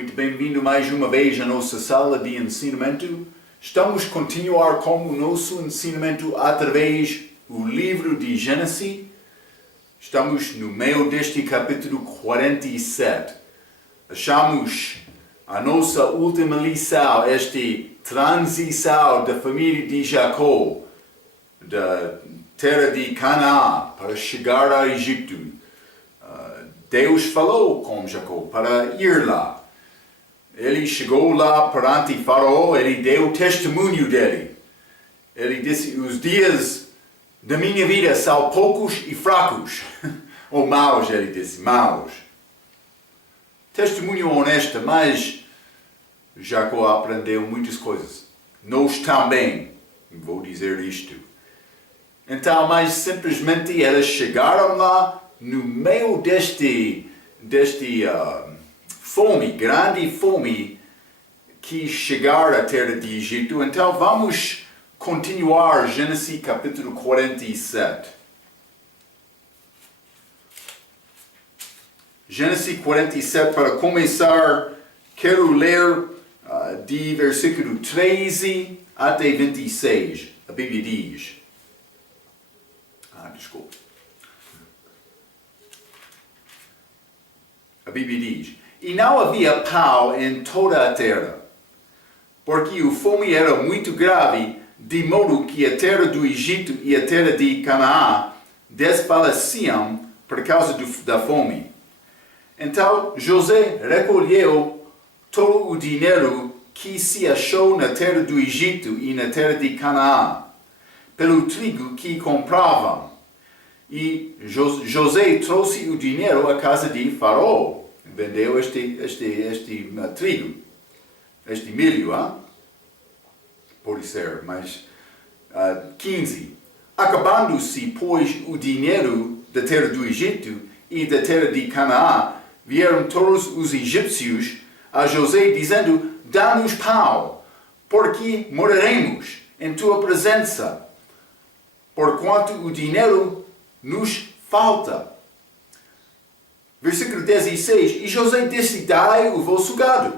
Muito bem-vindo mais uma vez à nossa sala de ensinamento. Estamos a continuar com o nosso ensinamento através do livro de Gênesis. Estamos no meio deste capítulo 47. Achamos a nossa última lição, esta transição da família de Jacó, da terra de Canaã, para chegar a Egito. Deus falou com Jacó para ir lá. Ele chegou lá perante Faraó, ele deu testemunho dele. Ele disse, os dias da minha vida são poucos e fracos. Ou maus, ele disse, maus. Testemunho honesto, mas Jacó aprendeu muitas coisas. Nós também, vou dizer isto. Então, mais simplesmente, eles chegaram lá no meio deste fome, grande fome, que chegar à terra de Egito. Então vamos continuar Gênesis capítulo 47. Gênesis 47, para começar, quero ler de versículo 13 até 26. A Bíblia diz. Desculpa. A Bíblia diz, e não havia pão em toda a terra, porque a fome era muito grave, de modo que a terra do Egito e a terra de Canaã desfaleciam por causa da fome. Então José recolheu todo o dinheiro que se achou na terra do Egito e na terra de Canaã, pelo trigo que compravam. E José trouxe o dinheiro à casa de Faraó. Vendeu este trigo, este milho, pode ser, mas 15. Acabando-se, pois, o dinheiro da terra do Egito e da terra de Canaã, vieram todos os egípcios a José, dizendo, dá-nos pão, porque morreremos em tua presença, porquanto o dinheiro nos falta. Versículo 16, e José disse, dai o vosso gado,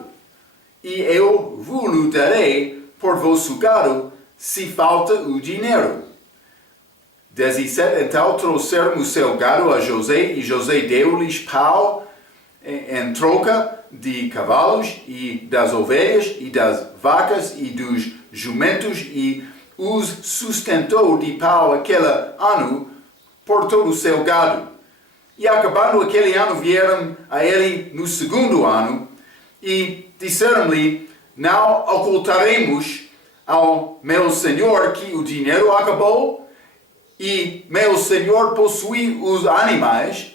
e eu vos darei por vosso gado, se falta o dinheiro. 17, então trouxeram o seu gado a José, e José deu-lhes pão em troca de cavalos, e das ovelhas, e das vacas, e dos jumentos, e os sustentou de pão aquele ano por todo o seu gado. E acabando aquele ano, vieram a ele no segundo ano e disseram-lhe, não ocultaremos ao meu senhor que o dinheiro acabou e meu senhor possui os animais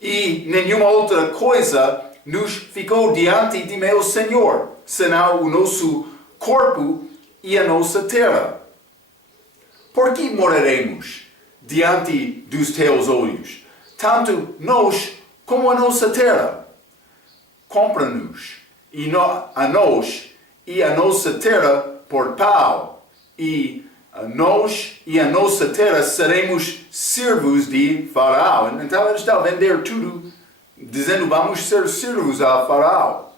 e nenhuma outra coisa nos ficou diante de meu senhor, senão o nosso corpo e a nossa terra. Por que morreremos diante dos teus olhos? Tanto nós como a nossa terra. Compra-nos a nós e a nossa terra por pau, e nós e a nossa terra seremos servos de Faraó. Então ele está a vender tudo, dizendo, vamos ser servos a Faraó.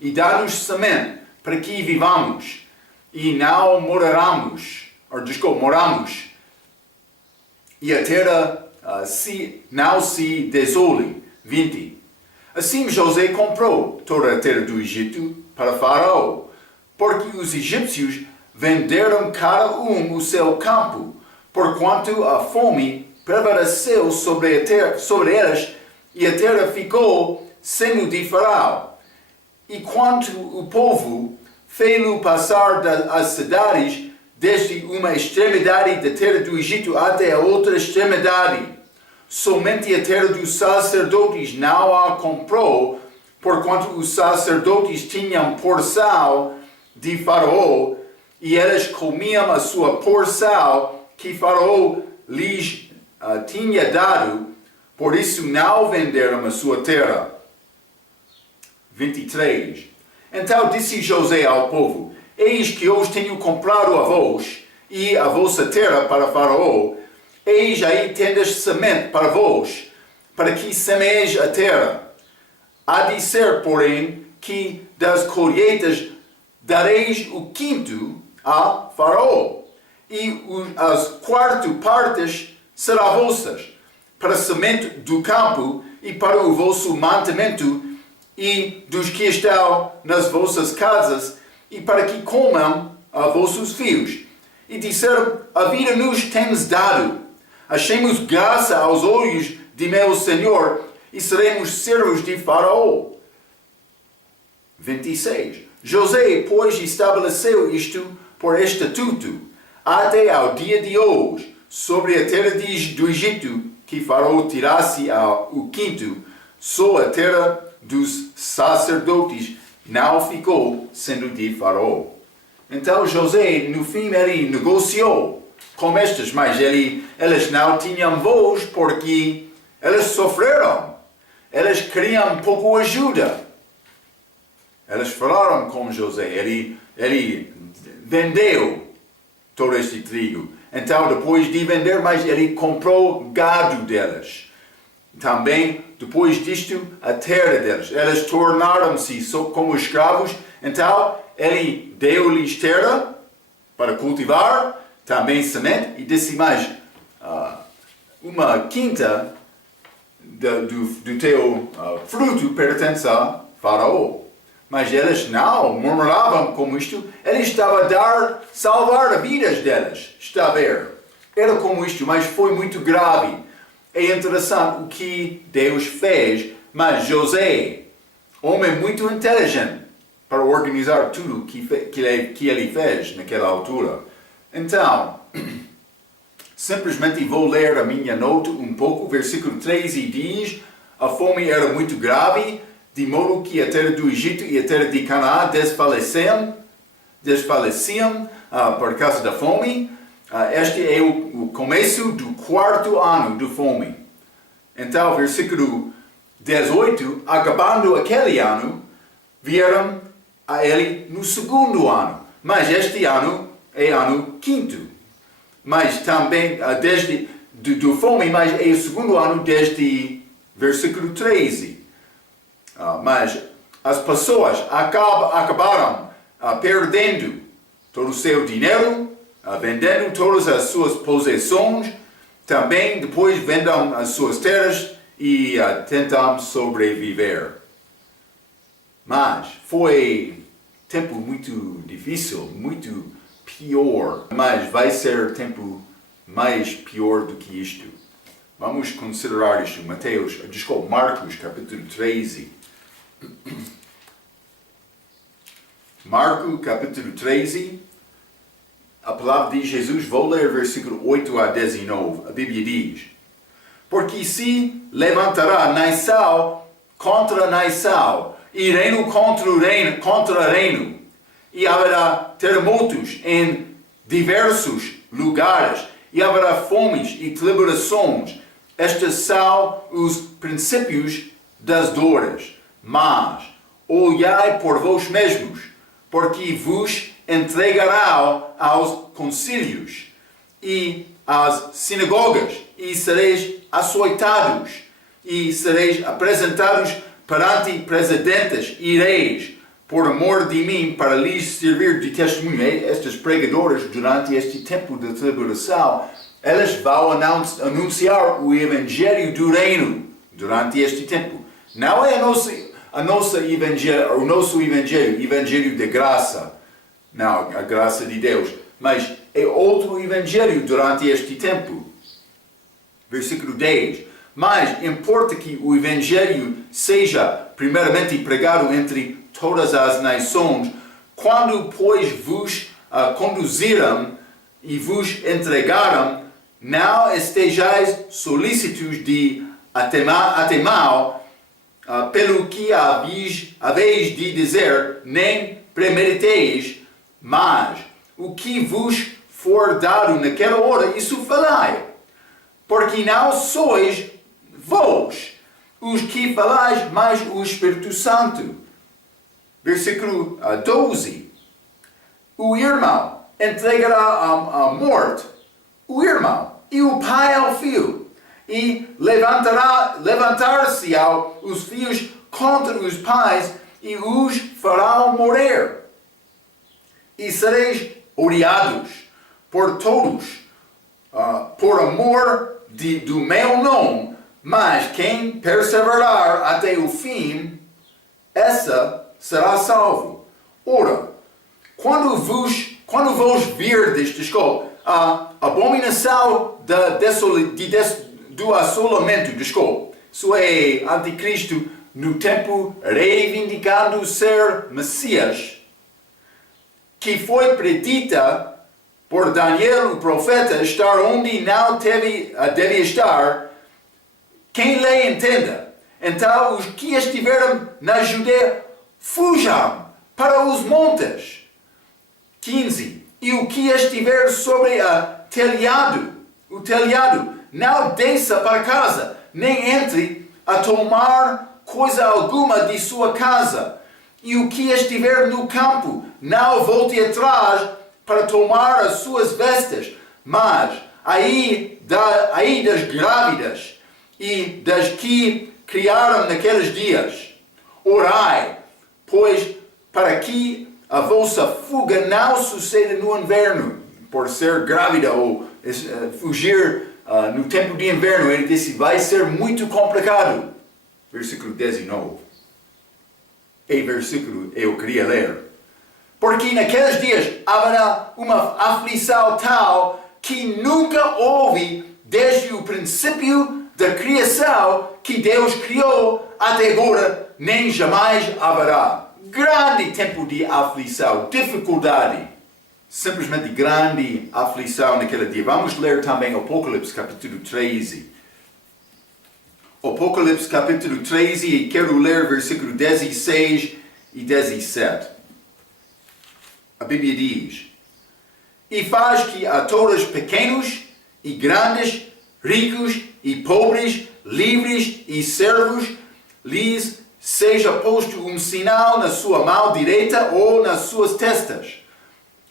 E dá-nos semente para que vivamos, e não moramos. E a terra não se desole. 20. Assim José comprou toda a terra do Egito para Faraó, porque os egípcios venderam cada um o seu campo, porquanto a fome prevaleceu sobre eles, e a terra ficou sem o de Faraó. E quanto o povo fez-lo passar das cidades, desde uma extremidade da terra do Egito até a outra extremidade. Somente a terra dos sacerdotes não a comprou, porquanto os sacerdotes tinham porção de Faraó, e eles comiam a sua porção que Faraó lhes tinha dado, por isso não venderam a sua terra. 23. Então disse José ao povo, eis que eu os tenho comprado a vós e a vossa terra para Faraó. Eis aí tendes semente para vós, para que semeis a terra. Há de ser, porém, que das colheitas dareis o quinto a Faraó, e as quarto partes será vossas, para semente do campo e para o vosso mantimento e dos que estão nas vossas casas, e para que comam a vossos filhos. E disseram: a vida nos tens dado, achemos graça aos olhos de meu Senhor, e seremos servos de Faraó. 26. José, pois, estabeleceu isto por estatuto, até ao dia de hoje, sobre a terra do Egito, que Faraó tirasse o quinto, só a terra dos sacerdotes não ficou sendo de Faraó. Então José, no fim, ele negociou com estes, mas eles não tinham voz porque eles sofreram. Eles queriam pouco ajuda. Eles falaram com José, ele vendeu todo este trigo. Então, depois de vender, mas ele comprou gado deles. Também, depois disto, a terra deles. Eles tornaram-se como escravos. Então, ele deu-lhes terra para cultivar, também semente, e disse mais, uma quinta do teu fruto pertence a Faraó. Mas eles não murmuravam como isto. Ele estava a salvar as vidas deles. Está a ver? Era como isto, mas foi muito grave. É interessante o que Deus fez, mas José, homem muito inteligente, para organizar tudo que ele fez naquela altura. Então, simplesmente vou ler a minha nota um pouco. Versículo 13 diz: a fome era muito grave, de modo que a terra do Egito e a terra de Canaã desfaleciam por causa da fome. Este é o começo do quarto ano de fome. Então, versículo 18, acabando aquele ano, vieram a ele no segundo ano. Mas este ano é ano quinto. Mas também, desde do fome, mas é o segundo ano desde versículo 13. Mas as pessoas acabaram perdendo todo o seu dinheiro, vendendo todas as suas possessões, também depois vendam as suas terras e tentam sobreviver. Mas foi tempo muito difícil, muito pior, mas vai ser tempo mais pior do que isto. Vamos considerar isto. Marcos capítulo 13. Marcos capítulo 13, a palavra de Jesus, vou ler versículo 8 a 19, a Bíblia diz: porque se levantará nação contra nação, e reino contra reino, e haverá terremotos em diversos lugares, e haverá fomes e tribulações. Estes são os princípios das dores. Mas olhai por vós mesmos, porque vos entregarão aos concílios e às sinagogas, e sereis açoitados, e sereis apresentados perante presidentes, e ireis, por amor de mim, para lhes servir de testemunho. Estes pregadores, durante este tempo de tribulação, eles vão anunciar o Evangelho do Reino durante este tempo. Não é o nosso evangelho de graça, não, a graça de Deus, mas é outro evangelho durante este tempo. Versículo 10. Mas importa que o evangelho seja primeiramente pregado entre todas as nações, quando, pois, vos conduziram e vos entregaram, não estejais solícitos de atemar pelo que haveis de dizer, nem premediteis, mas o que vos for dado naquela hora, isso falai. Porque não sois vós os que falais, mas o Espírito Santo. Versículo 12. O irmão entregará à morte o irmão, e o pai ao filho. E levantar-se-ão os filhos contra os pais, e os farão morrer. E sereis odiados por todos, por amor do meu nome, mas quem perseverar até o fim, essa será salvo. Ora, quando vos virdes, a abominação do assolamento, isso é anticristo no tempo reivindicando ser Messias, que foi predita por Daniel, o profeta, estar onde não deve estar, quem lhe entenda. Então, os que estiveram na Judeia, fujam para os montes. 15. E o que estiver sobre o telhado, não desça para casa, nem entre a tomar coisa alguma de sua casa. E o que estiver no campo, não volte atrás para tomar as suas vestes, mas aí das grávidas e das que criaram naqueles dias. Orai, pois, para que a vossa fuga não suceda no inverno, por ser grávida ou fugir no tempo de inverno. Ele disse, vai ser muito complicado. Versículo 19. E versículo eu queria ler. Porque naqueles dias haverá uma aflição tal que nunca houve desde o princípio da criação que Deus criou até agora, nem jamais haverá. Grande tempo de aflição, dificuldade, simplesmente grande aflição naquele dia. Vamos ler também Apocalipse capítulo 13. Apocalipse capítulo 13, e quero ler versículo 16 e 17. A Bíblia diz: E faz que a todos pequenos e grandes, ricos e pobres, livres e servos, lhes seja posto um sinal na sua mão direita ou nas suas testas,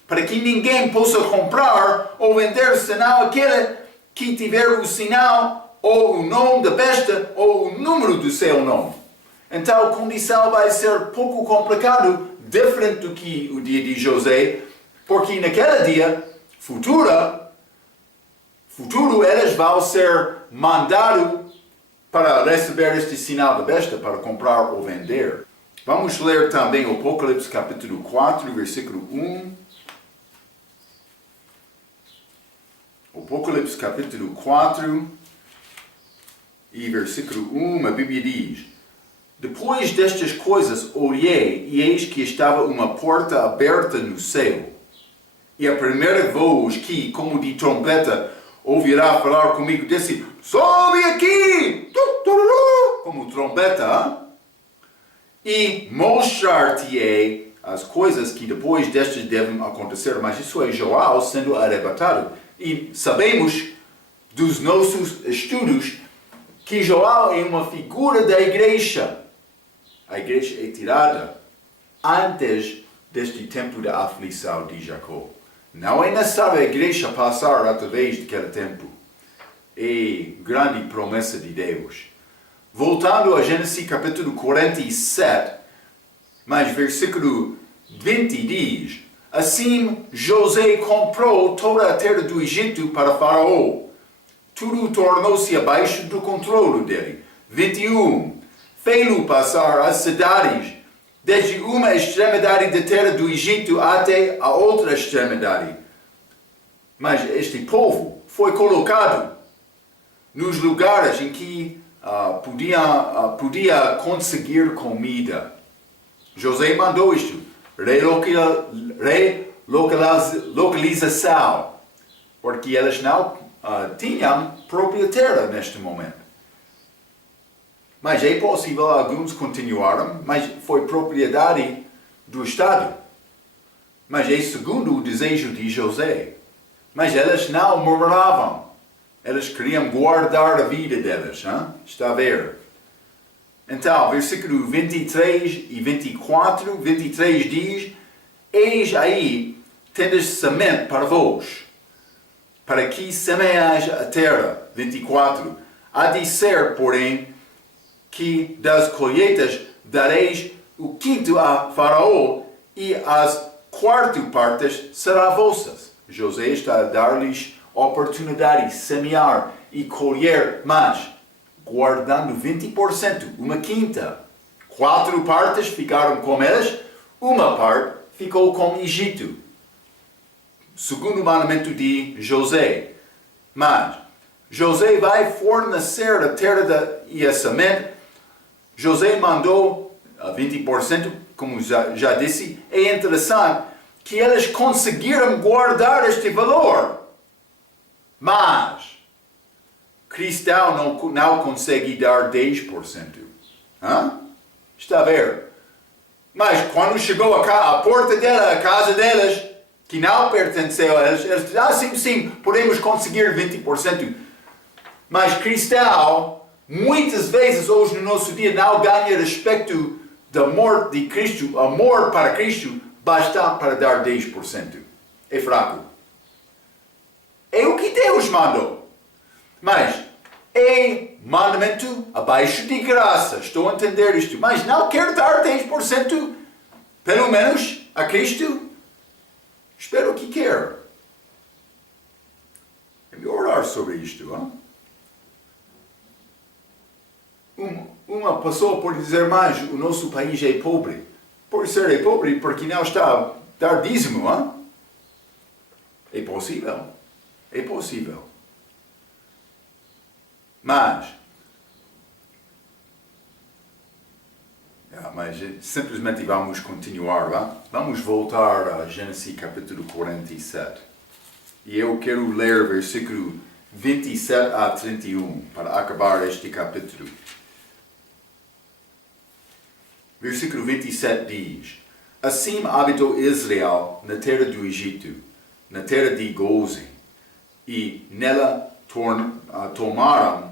para que ninguém possa comprar ou vender senão aquele que tiver o sinal ou o nome da besta ou o número do seu nome. Então a condição vai ser pouco complicado, diferente do que o dia de José, porque naquele dia futuro eles vão ser mandados para receber este sinal da besta, para comprar ou vender. Vamos ler também o Apocalipse capítulo 4, versículo 1. Apocalipse capítulo 4 e versículo 1, a Bíblia diz: Depois destas coisas olhei, e eis que estava uma porta aberta no céu. E a primeira voz que, como de trombeta, ouvirá falar comigo, disse: Sobe aqui! Como trombeta. E mostrar-te-ei as coisas que depois destas devem acontecer. Mas isso é João sendo arrebatado. E sabemos dos nossos estudos que João é uma figura da igreja. A igreja é tirada antes deste tempo da aflição de Jacó. Não é necessário a igreja passar através daquele tempo. É grande promessa de Deus. Voltando a Gênesis capítulo 47, mas versículo 20 diz: Assim José comprou toda a terra do Egito para Faraó. Tudo tornou-se abaixo do controle dele. 21. Fê-lo passar as cidades, desde uma extremidade da terra do Egito até a outra extremidade. Mas este povo foi colocado nos lugares em que podia conseguir comida. José mandou isto, relocalização, porque eles não tinham própria terra neste momento. Mas é possível alguns continuaram, mas foi propriedade do Estado. Mas é segundo o desejo de José. Mas eles não murmuravam. Eles queriam guardar a vida deles. Está a ver? Então, versículo 23 e 24, 23 diz: Eis aí tendes semente para vós, para que semeais a terra. 24. Há de ser, porém, que das colheitas dareis o quinto a Faraó e as quarto partes serão vossas. José está a dar-lhes oportunidade de semear e colher, mas guardando 20%, uma quinta. 4 partes ficaram com eles, uma parte ficou com Egito. Segundo o mandamento de José. Mas José vai fornecer a terra e a semente. José mandou 20%, como já disse. É interessante que eles conseguiram guardar este valor. Mas cristão não consegue dar 10%. Está a ver? Mas quando chegou a porta dela, a casa deles, que não pertenceu a eles, eles disseram, sim, podemos conseguir 20%. Mas cristão, muitas vezes hoje no nosso dia, não ganha respeito da morte de Cristo, amor para Cristo, basta para dar 10%. É fraco. É o que Deus mandou. Mas é mandamento abaixo de graça. Estou a entender isto. Mas não quero dar 10%, pelo menos, a Cristo. Espero que quer. É melhor orar sobre isto. Uma pessoa pode dizer, mas o nosso país é pobre. Pode ser pobre porque não está a dar dízimo. É possível. É possível. Mas simplesmente vamos continuar. Vamos voltar a Gênesis capítulo 47. E eu quero ler versículo 27 a 31 para acabar este capítulo. Versículo 27 diz: Assim habitou Israel na terra do Egito, na terra de Gósen, e nela tomaram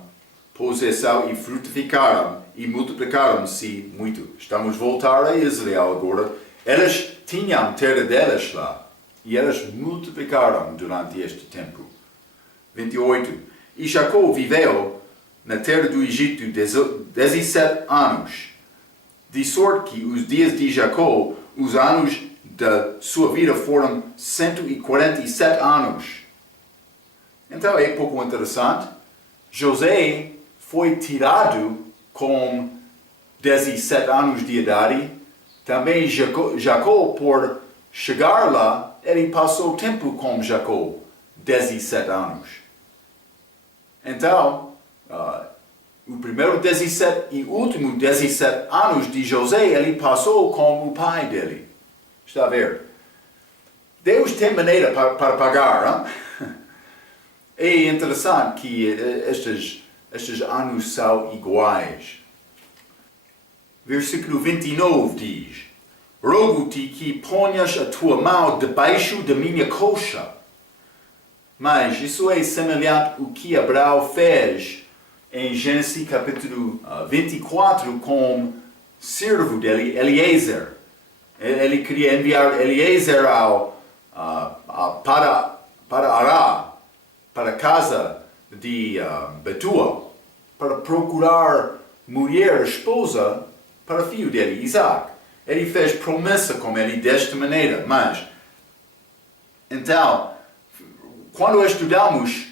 possessão e frutificaram e multiplicaram-se muito. Estamos a voltar a Israel agora. Eles tinham terra deles lá e eles multiplicaram durante este tempo. 28. E Jacó viveu na terra do Egito 17 anos. De sorte que os dias de Jacó, os anos da sua vida foram 147 anos. Então é pouco interessante. José foi tirado com 17 anos de idade. Também Jacó, por chegar lá, ele passou tempo com Jacó, 17 anos. Então, o primeiro 17 e último 17 anos de José, ele passou com o pai dele. Está a ver? Deus tem maneira para pagar. É interessante que estes anos são iguais. Versículo 29 diz: Rogo-te que ponhas a tua mão debaixo da minha coxa. Mas isso é semelhante ao que Abraão fez em Gênesis capítulo 24 com o servo dele, Eliezer. Ele queria enviar Eliezer para Ará, para a casa de Betuel, para procurar mulher, esposa, para o filho dele, Isaac. Ele fez promessa com ele desta maneira, mas então, quando estudamos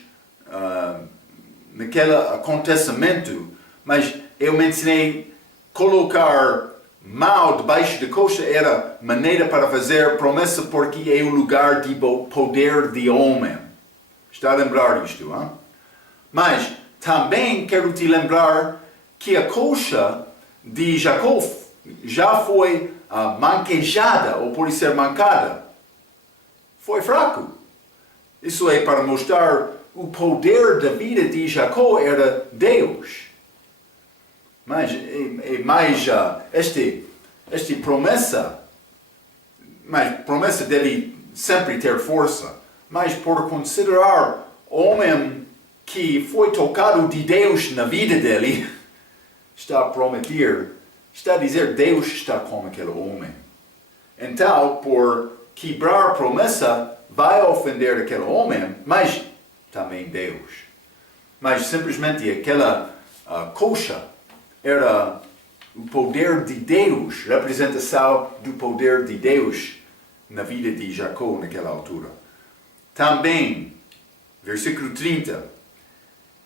naquele acontecimento, mas eu mencionei colocar mão debaixo da coxa era maneira para fazer promessa porque é o lugar de poder de homem. Está a lembrar disto? Mas também quero te lembrar que a coxa de Jacó já foi manquejada, ou pode ser mancada. Foi fraco. Isso é para mostrar o poder da vida de Jacó era Deus. Mas esta promessa, mas promessa deve sempre ter força. Mas por considerar homem que foi tocado de Deus na vida dele, está a prometer, está a dizer Deus está com aquele homem. Então, por quebrar a promessa, vai ofender aquele homem, mas também Deus. Mas simplesmente aquela coxa era o poder de Deus, representação do poder de Deus na vida de Jacó naquela altura. Também, versículo 30,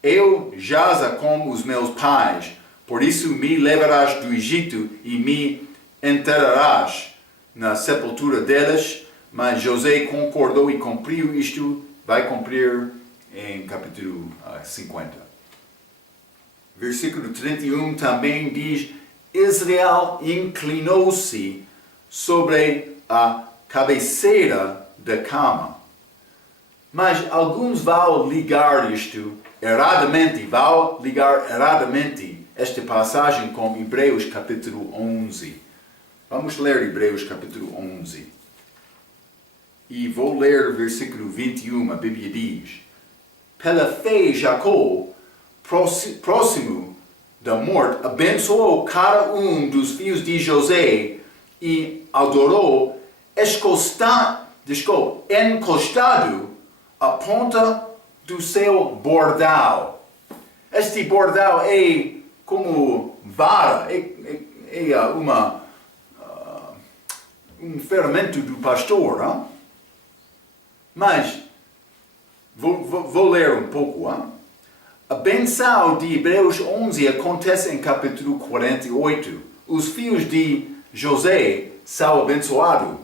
eu jaza com os meus pais, por isso me levarás do Egito e me enterrarás na sepultura deles. Mas José concordou e cumpriu isto, vai cumprir em capítulo 50. Versículo 31 também diz, Israel inclinou-se sobre a cabeceira da cama. Mas alguns vão ligar isto erradamente, esta passagem com Hebreus capítulo 11. Vamos ler Hebreus capítulo 11. E vou ler o versículo 21, a Bíblia diz, pela fé Jacó, próximo da morte, abençoou cada um dos filhos de José e adorou encostado à ponta do seu bordão. Este bordão é como vara, é um ferramenta do pastor. Hein? Mas, vou ler um pouco. Hein? A benção de Hebreus 11 acontece em capítulo 48. Os filhos de José são abençoados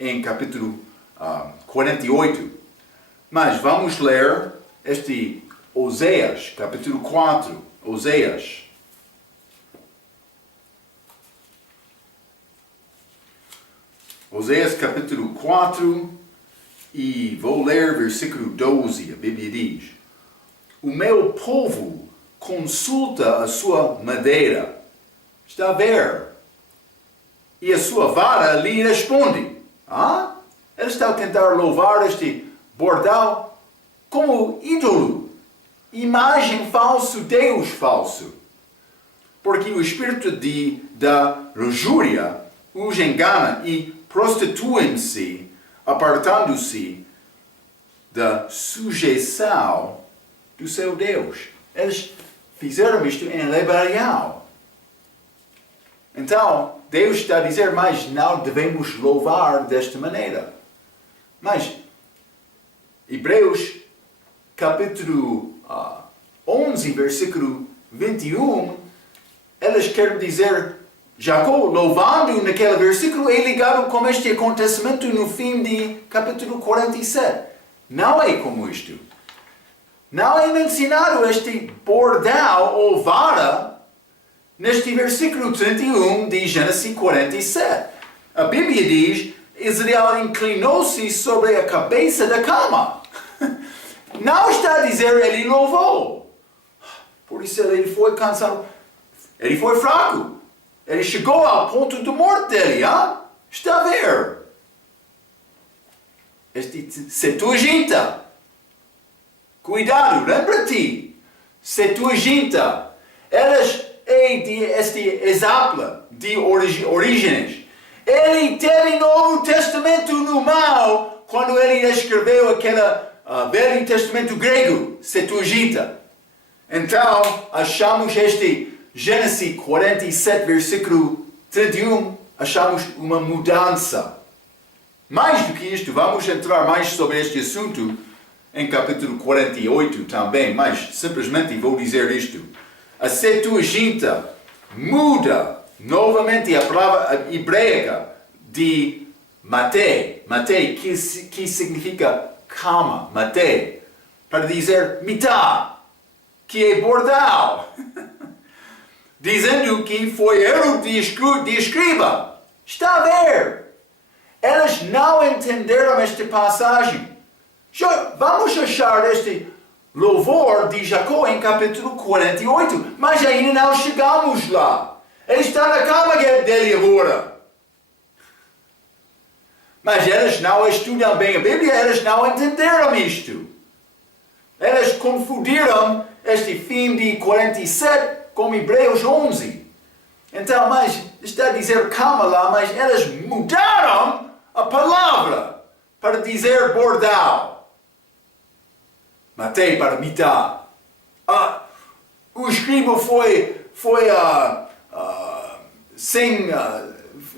em capítulo 48. Mas vamos ler este Oséias, capítulo 4. Oséias. Oséias, capítulo 4, e vou ler versículo 12. A Bíblia diz, o meu povo consulta a sua madeira. Está a ver? E a sua vara lhe responde. Ele está a tentar louvar este bordão como ídolo, imagem falsa, Deus falso. Porque o espírito da luxúria os engana e prostituem-se, apartando-se da sujeição do seu Deus. Eles fizeram isto em rebelião. Então, Deus está a dizer, mas não devemos louvar desta maneira. Mas, Hebreus, capítulo 11, versículo 21, eles querem dizer, Jacó, louvando naquele versículo, é ligado com este acontecimento no fim de capítulo 47. Não é como isto. Não é mencionado este bordão ou vara neste versículo 31 de Gênesis 47. A Bíblia diz, Israel inclinou-se sobre a cabeça da cama. Não está a dizer ele louvou. Por isso ele foi cansado. Ele foi fraco. Ele chegou ao ponto de morte dele. Está a ver? Este Septuaginta. Cuidado, lembra-te. Septuaginta. Elas este exemplo de Orígenes. Ele teve Novo Testamento no mão quando ele escreveu aquele Velho Testamento grego, Septuaginta. Então, achamos este Gênesis 47, versículo 31, achamos uma mudança. Mais do que isto, vamos entrar mais sobre este assunto em capítulo 48 também, mas simplesmente vou dizer isto. A Septuaginta muda novamente a palavra hebraica de matei, que significa cama, matei, para dizer mitá, que é bordão, dizendo que foi erro de escriba. Está a ver? Elas não entenderam esta passagem. Vamos achar este louvor de Jacó em capítulo 48, mas ainda não chegamos lá. Ele está na cama dele agora. Mas elas não estudam bem a Bíblia, elas não entenderam isto. Elas confundiram este fim de 47 com Hebreus 11. Então, mas está a dizer cama lá, mas elas mudaram a palavra para dizer bordão. Matei para mitá. O escriba foi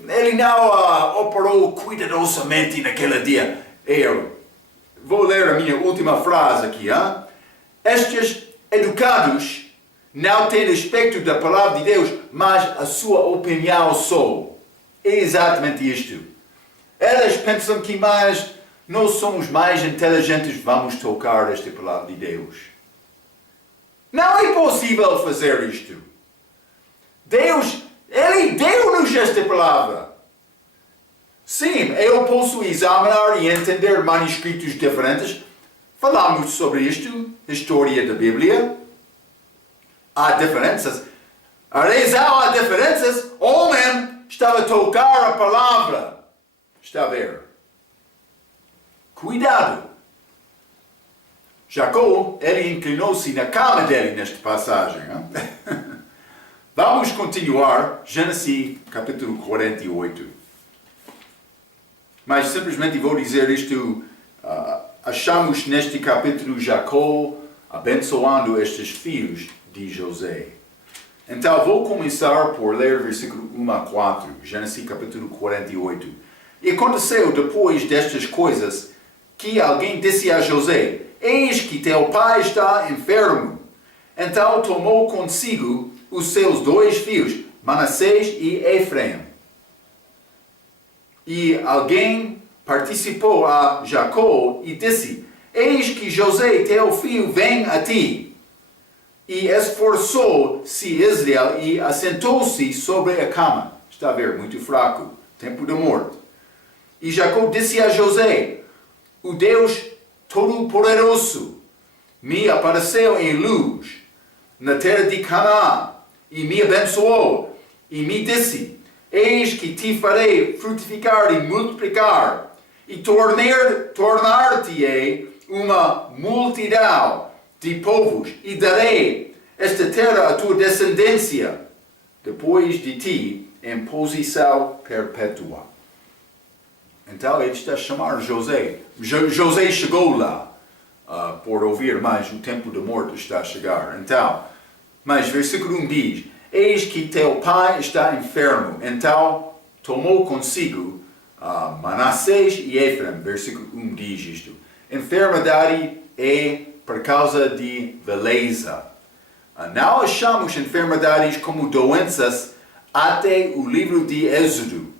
ele não operou cuidadosamente naquele dia. Eu vou ler a minha última frase aqui. Hein? Estes educados não têm respeito da palavra de Deus, mas a sua opinião só. É exatamente isto. Elas pensam que nós somos mais inteligentes, vamos tocar esta palavra de Deus. Não é possível fazer isto. Deus, Ele deu-nos esta palavra. Sim, eu posso examinar e entender manuscritos diferentes. Falamos sobre isto, história da Bíblia. Há diferenças. A razão há diferenças. O homem estava a tocar a palavra. Está a ver? Cuidado. Jacó, ele inclinou-se na cama dele nesta passagem. Vamos continuar, Gênesis capítulo 48. Mas simplesmente vou dizer isto, achamos neste capítulo Jacó abençoando estes filhos de José. Então vou começar por ler versículo 1 a 4, Gênesis capítulo 48. E aconteceu depois destas coisas que alguém disse a José: eis que teu pai está enfermo. Então tomou consigo os seus 2 filhos, Manassés e Efraim. E alguém participou a Jacó e disse: eis que José teu filho vem a ti. E esforçou-se Israel e assentou-se sobre a cama. Está a ver, muito fraco, tempo da morte. E Jacó disse a José: o Deus Todo-Poderoso me apareceu em luz na terra de Canaã e me abençoou e me disse: eis que te farei frutificar e multiplicar e tornar-te-ei uma multidão de povos e darei esta terra à tua descendência depois de ti em posição perpétua. Então ele está a chamar José. José chegou lá por ouvir, mas o tempo da morte está a chegar. Então, mas versículo 1 diz: eis que teu pai está enfermo. Então tomou consigo Manassés e Efraim. Versículo 1 diz isto: enfermidade é por causa de beleza. Não achamos enfermidades como doenças até o livro de Êxodo.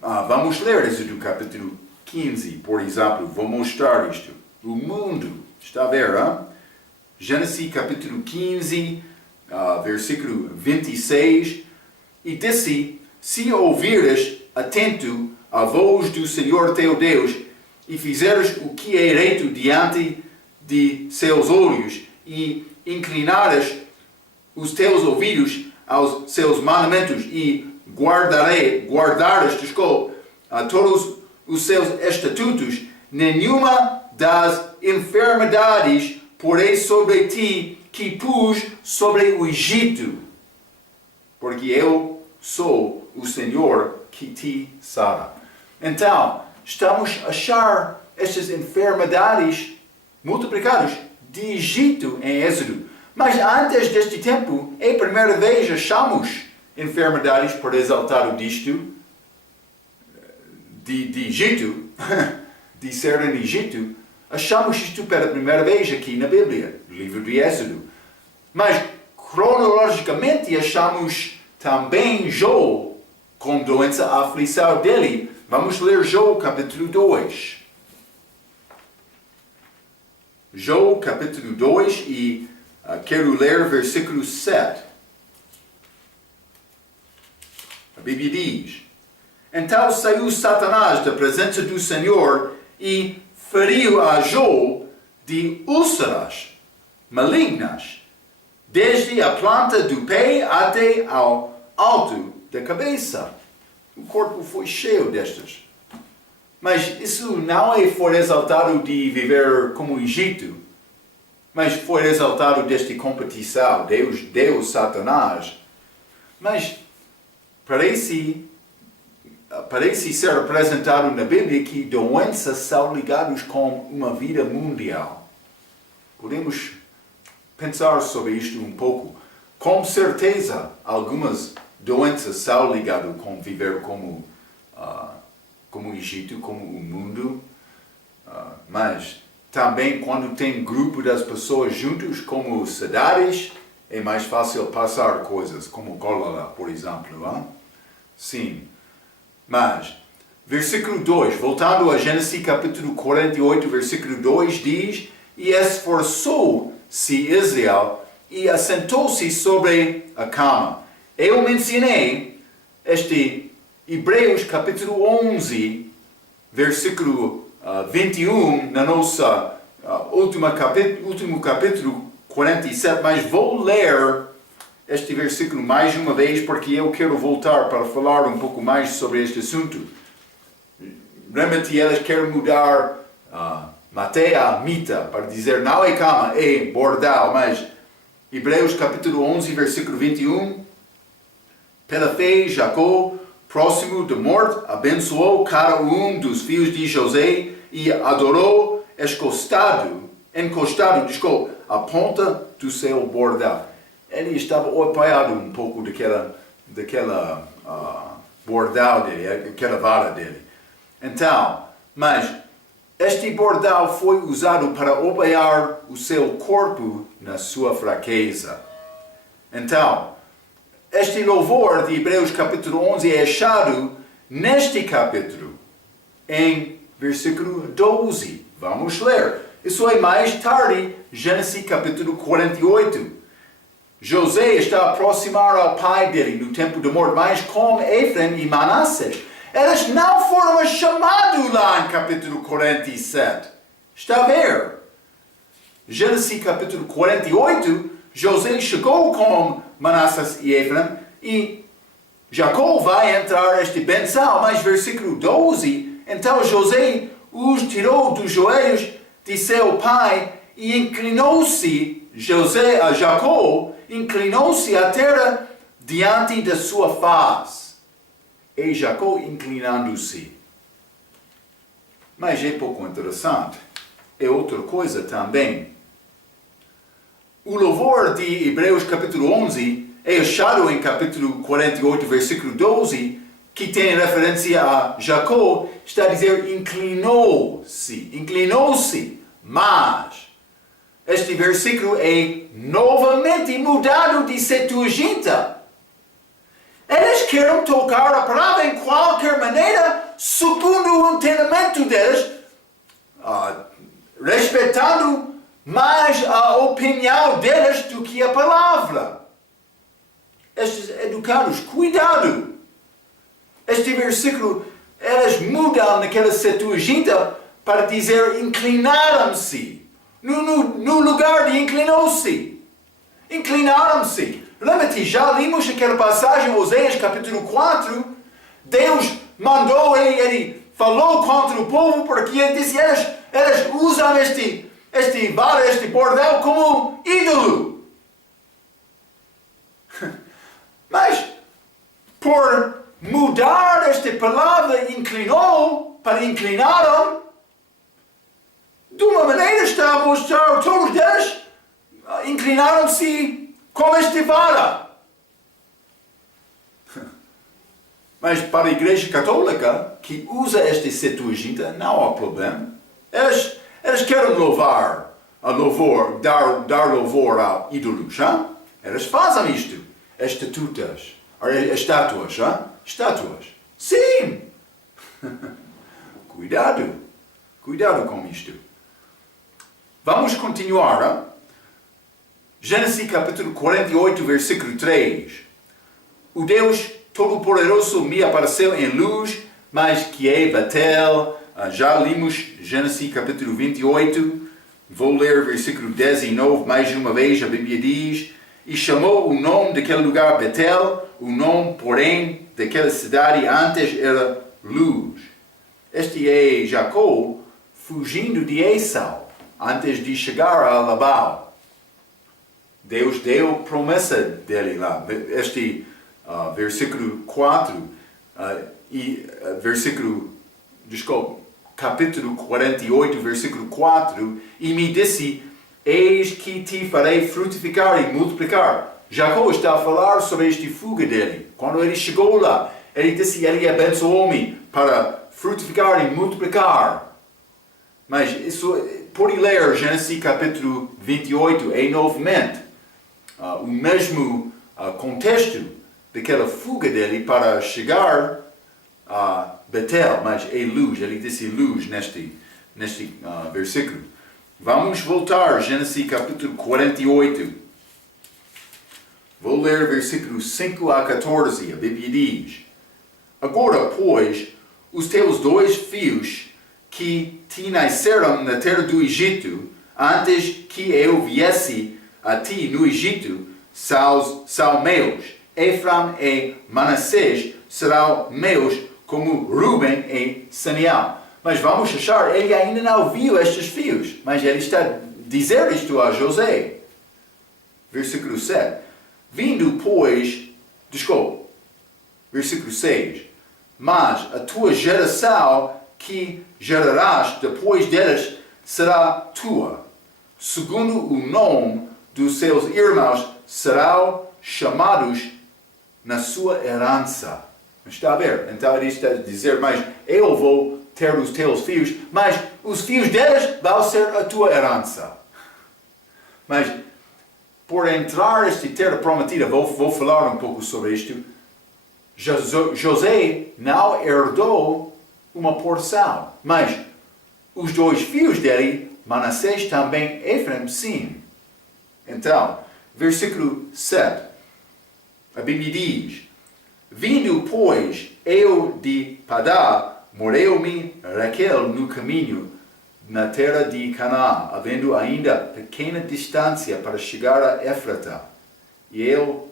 Vamos ler Êxodo capítulo 15, por exemplo. Vou mostrar isto. O mundo, está a ver? Gênesis capítulo 15, versículo 26. E disse: se ouvires atento a voz do Senhor teu Deus, e fizeres o que é reto diante de seus olhos, e inclinares os teus ouvidos aos seus mandamentos, e guardares todos os seus estatutos, nenhuma das enfermidades porei sobre ti que pus sobre o Egito, porque eu sou o Senhor que te sara. Então, estamos a achar estas enfermidades multiplicadas de Egito em Êxodo. Mas antes deste tempo, é a primeira vez achamos enfermidades por resultado disto, de Egito, de ser em Egito. Achamos isto pela primeira vez aqui na Bíblia, no livro de Êxodo. Mas, cronologicamente, achamos também Jó com doença, a aflição dele. Vamos ler Jó capítulo 2. Jó capítulo 2 e quero ler versículo 7. A Bíblia diz: então saiu Satanás da presença do Senhor e feriu a Jó de úlceras malignas, desde a planta do pé até ao alto da cabeça. O corpo foi cheio destas. Mas isso não foi resultado de viver como Egito, mas foi resultado desta competição. Deus deu Satanás. Mas parece ser apresentado na Bíblia que doenças são ligadas com uma vida mundial. Podemos pensar sobre isto um pouco. Com certeza, algumas doença só ligado com viver como o Egito, como o mundo, mas também quando tem grupo das pessoas juntos, como cidades, é mais fácil passar coisas, como cólera, por exemplo. Não? Sim. Mas, versículo 2, voltando a Gênesis capítulo 48, versículo 2, diz: E esforçou-se Israel e assentou-se sobre a cama. Eu mencionei este Hebreus capítulo 11, versículo 21, na nossa último capítulo 47, mas vou ler este versículo mais uma vez porque eu quero voltar para falar um pouco mais sobre este assunto. Realmente eles querem mudar Mateia, Mita, para dizer não é cama, é bordal, mas Hebreus capítulo 11, versículo 21, pela fé Jacó, próximo da morte, abençoou cada um dos filhos de José e adorou encostado, à ponta do seu bordal. Ele estava apoiado um pouco daquela bordal dele, aquela vara dele. Então, mas este bordal foi usado para apoiar o seu corpo na sua fraqueza. Então, este louvor de Hebreus capítulo 11 é achado neste capítulo, em versículo 12. Vamos ler. Isso é mais tarde, Gênesis capítulo 48. José está a aproximar ao pai dele no tempo da morte, mas com Efraim e Manassés, eles não foram chamados lá em capítulo 47. Está a ver? Gênesis capítulo 48, José chegou com Manassés e Efraim e Jacó vai entrar este benção, mas versículo 12, então José os tirou dos joelhos de seu pai e inclinou-se, Jacó inclinou-se à terra diante da sua face. E Jacó inclinando-se. Mas é pouco interessante. É outra coisa também. O louvor de Hebreus capítulo 11 é achado em capítulo 48, versículo 12, que tem referência a Jacó, está a dizer inclinou-se, mas este versículo é novamente mudado de Septuaginta. Eles querem tocar a palavra em qualquer maneira, segundo o entendimento deles, respeitando mais a opinião deles do que a palavra. Estes educados, cuidado! Este versículo, eles mudam naquela Septuaginta para dizer inclinaram-se. No lugar de inclinou-se. Inclinaram-se. Lembra-te, já vimos aquela passagem, Oséias capítulo 4. Deus mandou, ele falou contra o povo porque ele disse, eles usam este bordel como ídolo. Mas, por mudar esta palavra inclinou para inclinaram, de uma maneira está a mostrar todos eles inclinaram-se com este vara. Mas para a Igreja Católica, que usa esta Septuaginta, não há problema. Eles querem dar louvor ao ídolo, já? Eles fazem isto. Estátuas, já? Estátuas. Sim! Cuidado com isto. Vamos continuar. Gênesis capítulo 48, versículo 3. O Deus Todo-Poderoso me apareceu em luz, mas que é Betel. Já limos Gênesis capítulo 28. Vou ler versículo 19 mais uma vez. A Bíblia diz: E chamou o nome daquele lugar Betel, o nome, porém, daquela cidade antes era Luz. Este é Jacó fugindo de Esau, antes de chegar a Labão. Deus deu promessa dele lá. Este versículo 4 capítulo 48, versículo 4, e me disse, eis que te farei frutificar e multiplicar. Jacó está a falar sobre este fuga dele. Quando ele chegou lá, ele disse que ele abençoou-me para frutificar e multiplicar. Mas isso pode ler Gênesis capítulo 28 e novamente o mesmo contexto daquela fuga dele para chegar a Betel, mas é luz, ele disse luz neste versículo. Vamos voltar, Gênesis capítulo 48. Vou ler versículos 5 a 14, a Bíblia diz: Agora, pois, os teus 2 filhos que te nasceram na terra do Egito, antes que eu viesse a ti no Egito, são meus. Efraim e Manassés serão meus, como Ruben e Simeão. Mas vamos achar, ele ainda não viu estes filhos, mas ele está a dizer isto a José. Versículo 7. Versículo 6. Mas a tua geração que gerarás depois deles será tua. Segundo o nome dos seus irmãos serão chamados na sua herança. Está a ver? Então ele está a dizer, mas eu vou ter os teus filhos, mas os filhos deles vão ser a tua herança. Mas, por entrar nesta terra prometida, vou falar um pouco sobre isto. José não herdou uma porção, mas os 2 filhos dele, Manassés também, Efraim, sim. Então, versículo 7, a Bíblia diz: Vindo, pois, eu de Padá, morreu-me Raquel no caminho, na terra de Canaã, havendo ainda pequena distância para chegar a Éfrata. E eu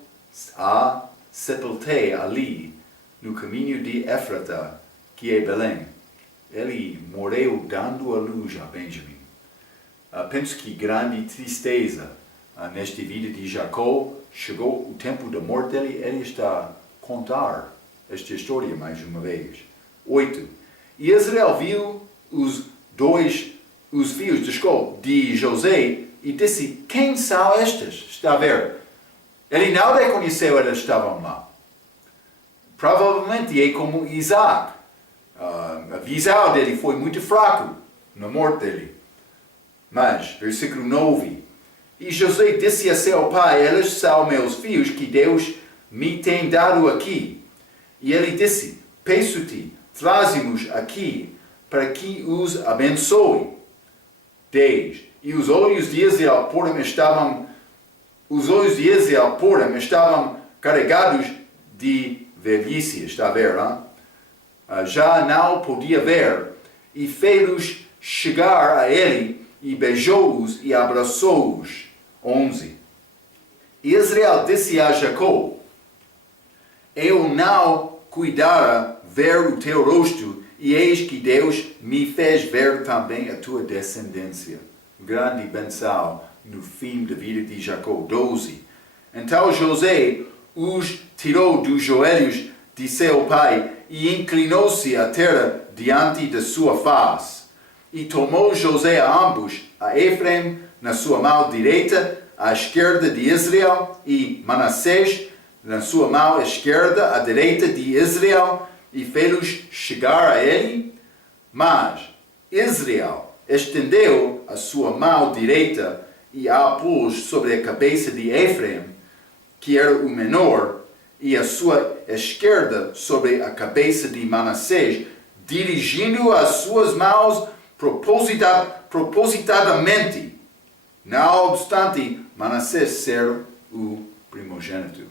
a sepultei ali, no caminho de Éfrata, que é Belém. Ele morreu dando a luz a Benjamim. Penso que grande tristeza nesta vida de Jacó. Chegou o tempo da morte dele, ele está a contar esta história mais uma vez. 8. E Israel viu os filhos de José e disse: Quem são estes? Está a ver? Ele não reconheceu, eles estavam lá. Provavelmente é como Isaac. A visão dele foi muito fraca na morte dele. Mas, versículo 9. E José disse a seu pai: Eles são meus filhos que Deus me tem dado aqui. E ele disse: Peço-te, traze-os aqui para que os abençoe. 10. E os olhos de Israel, porém, estavam carregados de velhice. Está a ver, não? Já não podia ver. E fez-los chegar a ele, e beijou-os e abraçou-os. 11. Israel disse a Jacó: Eu não cuidara ver o teu rosto, e eis que Deus me fez ver também a tua descendência. Grande benção no fim da vida de Jacó. 12. Então José os tirou dos joelhos de seu pai e inclinou-se à terra diante da sua face. E tomou José a ambos, a Efraim na sua mão direita, à esquerda de Israel, e Manassés na sua mão esquerda, à direita de Israel, e fez-los chegar a ele. Mas Israel estendeu a sua mão direita e a pôs sobre a cabeça de Efraim, que era o menor, e a sua esquerda sobre a cabeça de Manassés, dirigindo as suas mãos propositadamente, não obstante Manassés ser o primogênito.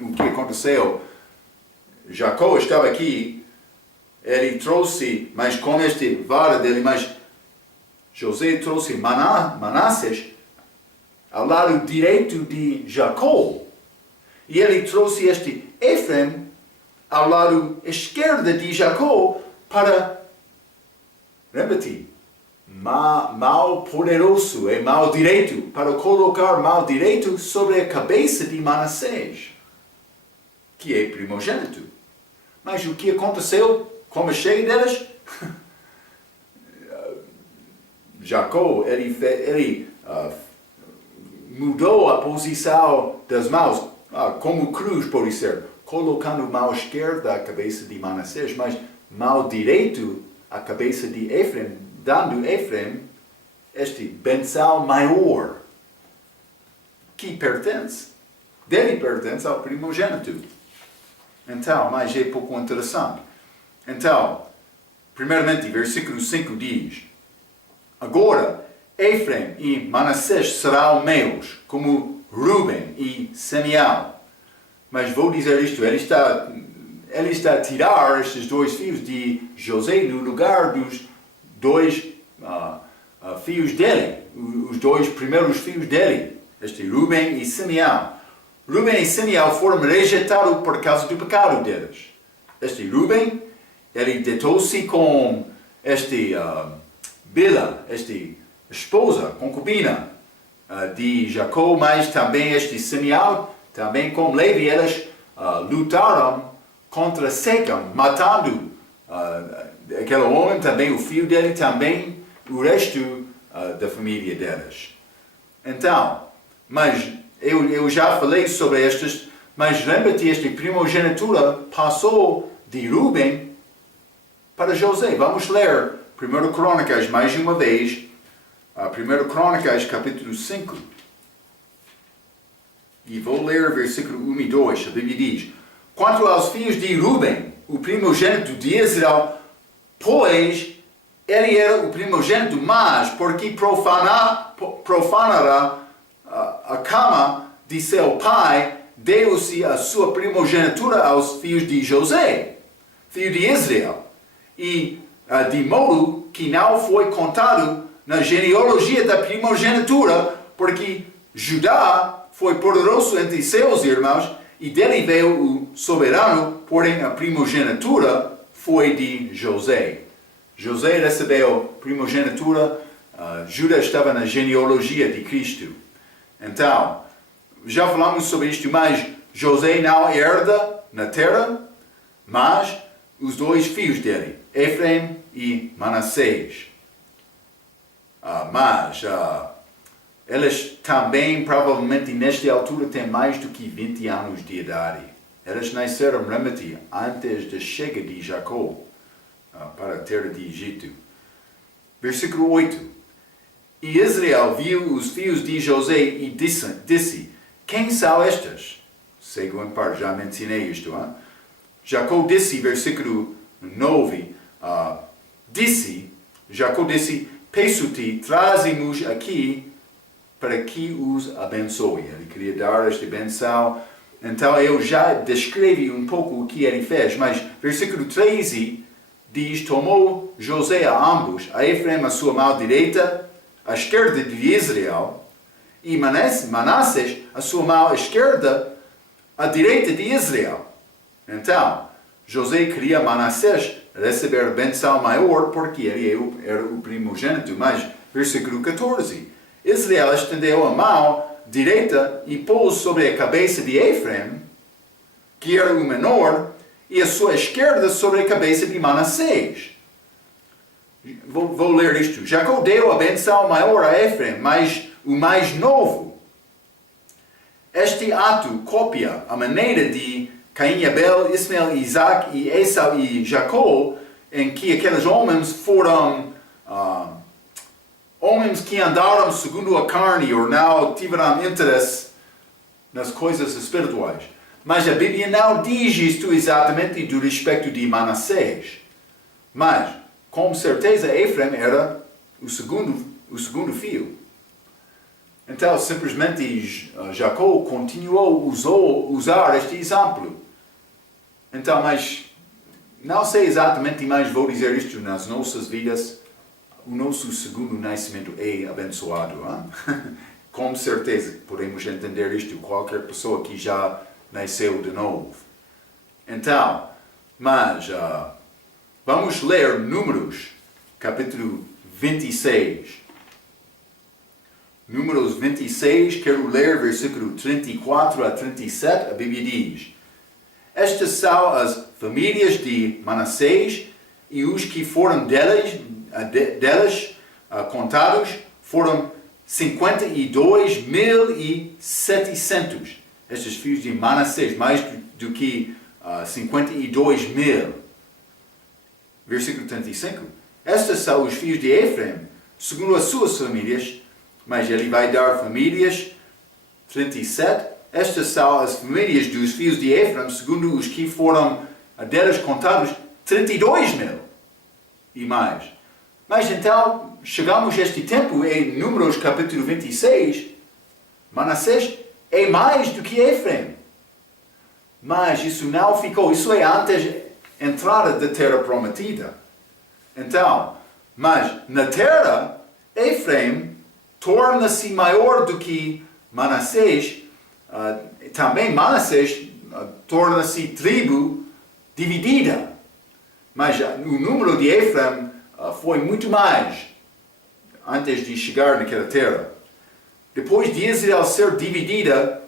O que aconteceu? Jacó estava aqui, ele trouxe, mas com este vara dele, mas José trouxe Manassés ao lado direito de Jacó. E ele trouxe este Efraim ao lado esquerdo de Jacó para, lembra-te, mal poderoso e mal direito, para colocar mal direito sobre a cabeça de Manassés, que é primogênito. Mas o que aconteceu com a cheia deles? mudou a posição das mãos, como cruz pode ser, colocando mão esquerda a cabeça de Manassés, mas mão direito a cabeça de Efraim, dando Efraim este benção maior, que dele pertence ao primogênito. Então, mas é pouco interessante. Então, primeiramente, versículo 5 diz: agora, Efraim e Manassés serão meus, como Ruben e Simeão. Mas vou dizer isto, ele está a tirar estes dois filhos de José no lugar dos dois filhos dele, os dois primeiros filhos dele, este Ruben e Simeão. Ruben e Simeão foram rejeitados por causa do pecado deles. Este Ruben, ele deitou-se com Bila, esposa, concubina de Jacó, mas também este Simeão, também com Levi, eles lutaram contra Secam, matando aquele homem, também o filho dele, também o resto da família deles. Então, mas eu já falei sobre estes, mas lembra-te, esta primogenitura passou de Ruben para José. Vamos ler 1 Crônicas mais uma vez, 1 Crônicas capítulo 5. E vou ler versículo 1 e 2. A Bíblia diz: quanto aos filhos de Ruben, o primogênito de Israel, pois ele era o primogênito, mas porque profanara a cama de seu pai, deu-se a sua primogenitura aos filhos de José, filho de Israel, e de modo que não foi contado na genealogia da primogenitura, porque Judá foi poderoso entre seus irmãos, e dele veio o soberano, porém a primogenitura foi de José. José recebeu primogenitura, Judá estava na genealogia de Cristo. Então, já falamos sobre isto, mas José não herda na terra, mas os dois filhos dele, Efraim e Manassés. Eles também, provavelmente, nesta altura, têm mais do que 20 anos de idade. Eles nasceram, lembra-te, antes da chegada de Jacó para a terra de Egito. Versículo 8. E Israel viu os filhos de José e disse: quem são estes? Segundo parte, já mencionei isto. Jacó disse, versículo 9, Jacó disse: peço-te, traze-nos aqui para que os abençoe. Ele queria dar esta benção. Então eu já descrevi um pouco o que ele fez, mas versículo 13 diz: tomou José a ambos, a Efraim a sua mão direita, a esquerda de Israel, e Manassés a sua mão esquerda, a direita de Israel. Então, José queria Manassés receber benção maior, porque ele era o primogênito. Mas, versículo 14, Israel estendeu a mão direita e pôs sobre a cabeça de Efraim, que era o menor, e a sua esquerda sobre a cabeça de Manassés. Vou ler isto. Jacó deu a benção maior a Efraim, mas o mais novo. Este ato copia a maneira de Caim e Abel, Ismael e Isaac e Esau e Jacó, em que aqueles homens foram homens que andaram segundo a carne ou não tiveram interesse nas coisas espirituais. Mas a Bíblia não diz isto exatamente do respeito de Manassés. Mas, com certeza, Efraim era o segundo filho. Então, simplesmente, Jacó continuou a usar este exemplo. Então, mas, não sei exatamente, mas vou dizer isto nas nossas vidas. O nosso segundo nascimento é abençoado. Com certeza, podemos entender isto. Qualquer pessoa que já nasceu de novo. Então, mas... vamos ler Números, capítulo 26. Números 26, quero ler versículo 34 a 37, a Bíblia diz: estas são as famílias de Manassés, e os que foram delas contados foram 52.700. Estes filhos de Manassés, mais do que 52.000. Versículo 35. Estes são os filhos de Efraim, segundo as suas famílias, mas ele vai dar famílias. 37. Estas são as famílias dos filhos de Efraim, segundo os que foram deles contados, 32.000 e mais. Mas então, chegamos a este tempo, em Números capítulo 26, Manassés é mais do que Efraim. Mas isso não ficou, isso é antes da entrada da terra prometida. Então, mas na terra, Efraim torna-se maior do que Manassés. Também Manassés torna-se tribo dividida. Mas o número de Efraim foi muito mais antes de chegar naquela terra. Depois de Israel ser dividida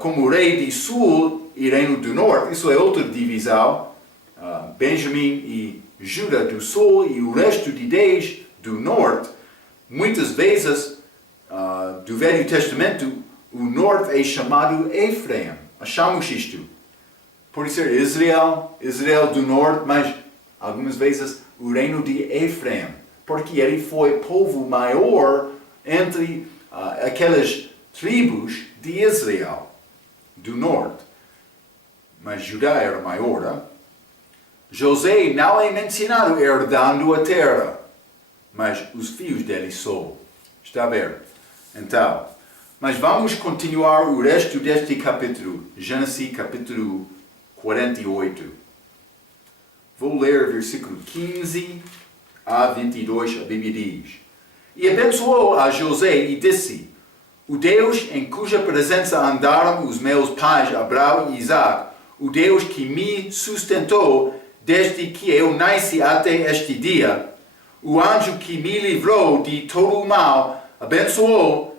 como rei do sul e reino do norte, isso é outra divisão, Benjamim e Judá do sul e o resto de 10 do norte. Muitas vezes do Velho Testamento o norte é chamado Efraim. Achamos isto. Pode ser Israel do norte, mas algumas vezes o reino de Efraim, porque ele foi povo maior entre aquelas tribos de Israel do norte. Mas Judá era maior. José não é mencionado herdando a terra, mas os filhos dele só. Está a ver? Então, mas vamos continuar o resto deste capítulo, Gênesis capítulo 48. Vou ler versículo 15 a 22, a Bíblia diz: E abençoou a José e disse: O Deus em cuja presença andaram os meus pais Abraão e Isaque, o Deus que me sustentou desde que eu nasci até este dia, o anjo que me livrou de todo o mal, abençoe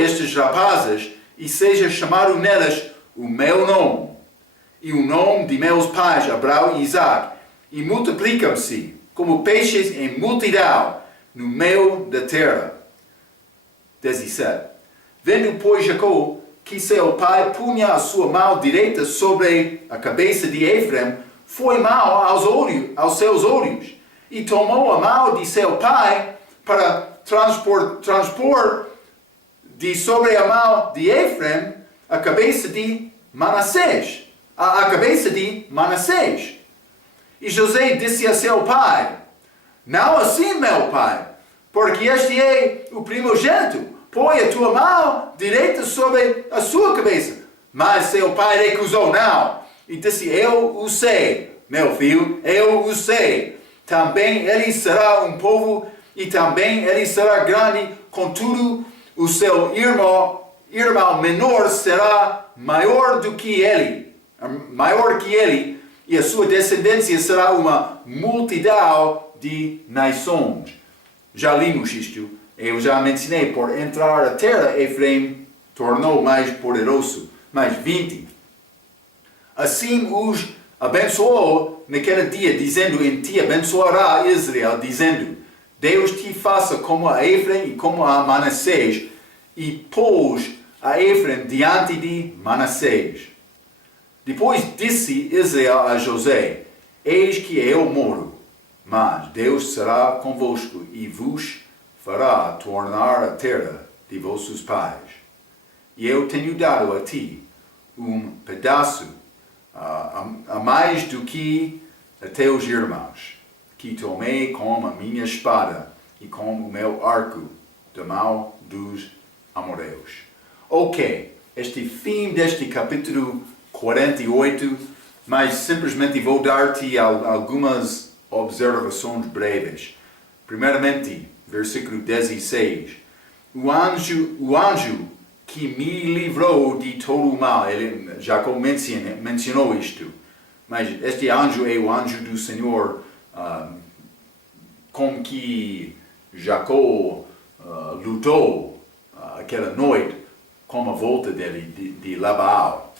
estes rapazes e seja chamado neles o meu nome e o nome de meus pais Abraão e Isaque, e multiplicam-se como peixes em multidão no meio da terra. 17. Vendo, pois, Jacó que seu pai punha a sua mão direita sobre a cabeça de Efraim, foi mau aos seus olhos, e tomou a mão de seu pai para transpor de sobre a mão de Efraim a cabeça de Manassés. A cabeça de Manassés. E José disse a seu pai: Não assim, meu pai, porque este é o primogênito. Põe a tua mão direita sobre a sua cabeça. Mas seu pai recusou, não. E disse: Eu o sei, meu filho, eu o sei. Também ele será um povo e também ele será grande. Contudo, o seu irmão menor será maior que ele, e a sua descendência será uma multidão de nações. Já limos isto. Eu já mencionei, por entrar a terra, Efraim tornou mais poderoso. Mais 20. Assim os abençoou naquele dia, dizendo: Em ti abençoará Israel, dizendo: Deus te faça como a Efraim e como a Manassés. E pôs a Efraim diante de Manassés. Depois disse Israel a José: Eis que eu moro, mas Deus será convosco e vos fará tornar a terra de vossos pais. E eu tenho dado a ti um pedaço a mais do que a teus irmãos, que tomei com a minha espada e com o meu arco da mão dos amorreus. Ok, este fim deste capítulo 48, mas simplesmente vou dar-te algumas observações breves. Primeiramente, versículo 16. O anjo que me livrou de todo o mal. Jacó mencionou isto. Mas este anjo é o anjo do Senhor, com que Jacó lutou aquela noite com a volta dele de Labão.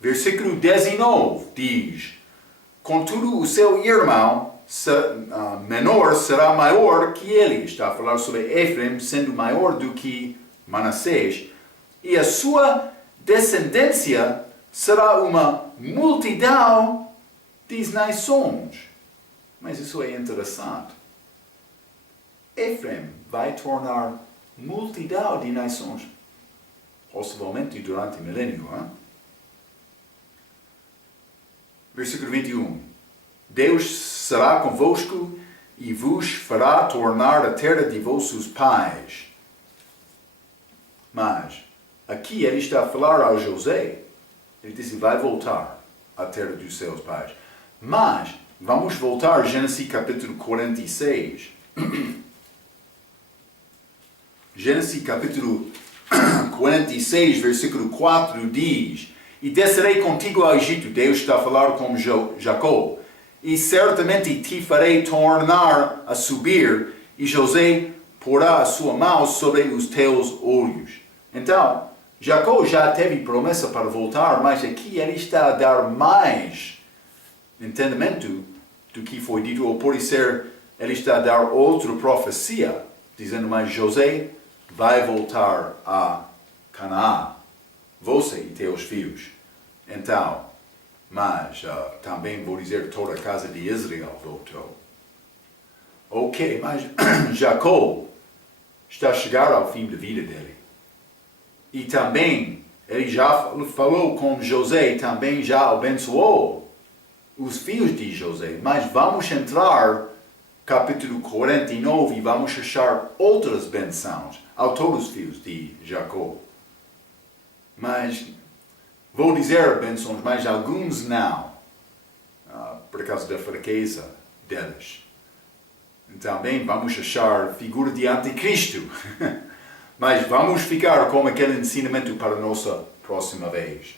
Versículo 19 diz: Contudo, o seu irmão menor será maior que ele. Está a falar sobre Efraim sendo maior do que Manassés. E a sua descendência será uma multidão de nações. Mas isso é interessante. Efraim vai tornar multidão de nações. Possivelmente durante o milênio. Hein? Versículo 21. Deus será convosco e vos fará tornar a terra de vossos pais. Mas, aqui ele está a falar a José. Ele disse, vai voltar à terra dos seus pais. Mas, vamos voltar a Gênesis capítulo 46. Gênesis capítulo 46, versículo 4 diz, e descerei contigo ao Egito. Deus está a falar com Jacó. E certamente te farei tornar a subir, e José porá a sua mão sobre os teus olhos. Então, Jacó já teve promessa para voltar, mas aqui ele está a dar mais entendimento do que foi dito, ou pode ser, ele está a dar outra profecia, dizendo, mas José vai voltar a Canaã, você e teus filhos. Então, mas também vou dizer toda a casa de Israel voltou. Ok, mas Jacó está a chegar ao fim da vida dele. E também, ele já falou com José, também já abençoou os filhos de José. Mas vamos entrar capítulo 49 e vamos achar outras bênçãos a todos os filhos de Jacó. Mas, vou dizer bênçãos, mas alguns não, por causa da fraqueza deles. Também vamos achar figura de anticristo. Mas vamos ficar com aquele ensinamento para a nossa próxima vez.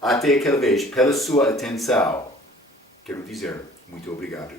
Até aquela vez, pela sua atenção, quero dizer muito obrigado.